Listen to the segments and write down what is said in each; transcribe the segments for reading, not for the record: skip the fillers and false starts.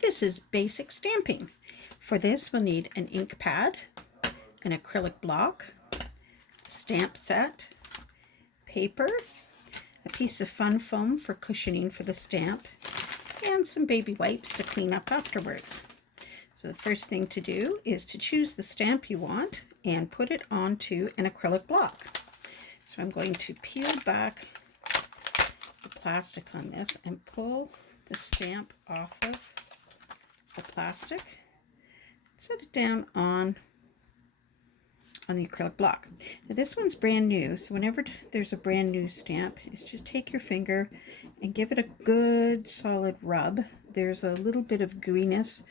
This is basic stamping. For this, we'll need an ink pad, an acrylic block, stamp set, paper, a piece of fun foam for cushioning for the stamp, and some baby wipes to clean up afterwards. So the first thing to do is to choose the stamp you want and put it onto an acrylic block. So I'm going to peel back the plastic on this and pull the stamp off of the plastic, set it down on the acrylic block. Now this one's brand new, so whenever there's a brand new stamp, is just take your finger and give it a good solid rub. There's a little bit of gooiness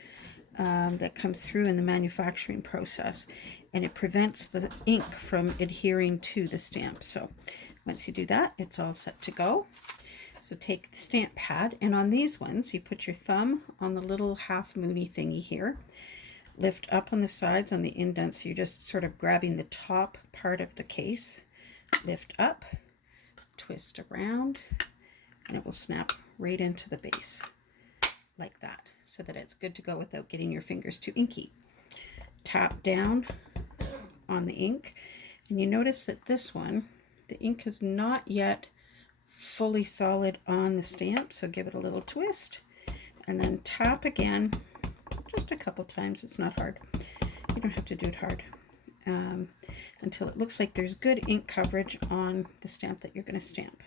that comes through in the manufacturing process, and it prevents the ink from adhering to the stamp. So once you do that, it's all set to go. So take the stamp pad, and on these ones, you put your thumb on the little half moony thingy here, lift up on the sides on the indents, so you're just sort of grabbing the top part of the case, lift up, twist around, and it will snap right into the base like that, so that it's good to go without getting your fingers too inky. Tap down on the ink, and you notice that this one, the ink is not yet fully solid on the stamp, so give it a little twist and then tap again just a couple times. It's not hard. You don't have to do it hard until it looks like there's good ink coverage on the stamp that you're going to stamp.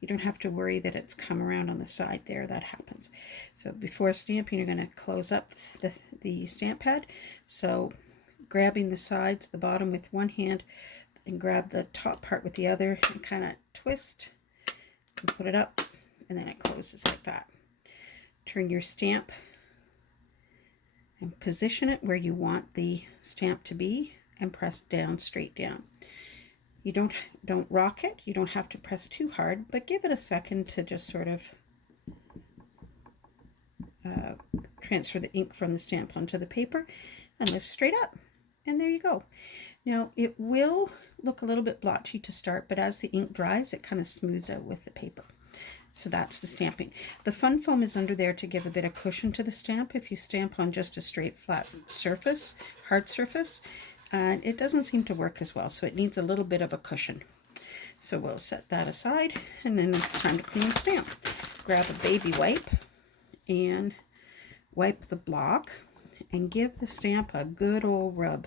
You don't have to worry that it's come around on the side there. That happens. So before stamping, you're going to close up the stamp pad. So grabbing the sides, the bottom with one hand, and grab the top part with the other and kind of twist and put it up, and then it closes like that. Turn your stamp and position it where you want the stamp to be and press down, straight down. You don't rock it. You don't have to press too hard, but give it a second to just sort of transfer the ink from the stamp onto the paper and lift straight up. And there you go. Now it will look a little bit blotchy to start, but as the ink dries, it kind of smooths out with the paper. So that's the stamping. The fun foam is under there to give a bit of cushion to the stamp if you stamp on just a straight flat surface, hard surface, and it doesn't seem to work as well, so it needs a little bit of a cushion. So we'll set that aside, and then it's time to clean the stamp. Grab a baby wipe and wipe the block and give the stamp a good old rub.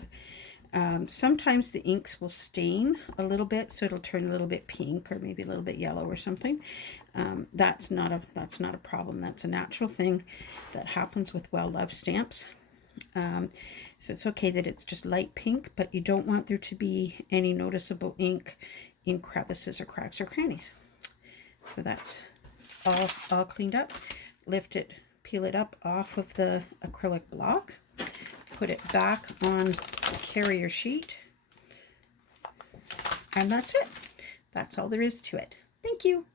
Sometimes the inks will stain a little bit, so it'll turn a little bit pink or maybe a little bit yellow or something. That's not a problem. That's a natural thing that happens with well-loved stamps. So it's okay that it's just light pink, but you don't want there to be any noticeable ink in crevices or cracks or crannies. So that's all cleaned up. Lift it, peel it up off of the acrylic block, put it back on the carrier sheet, and that's it. That's all there is to it. Thank you.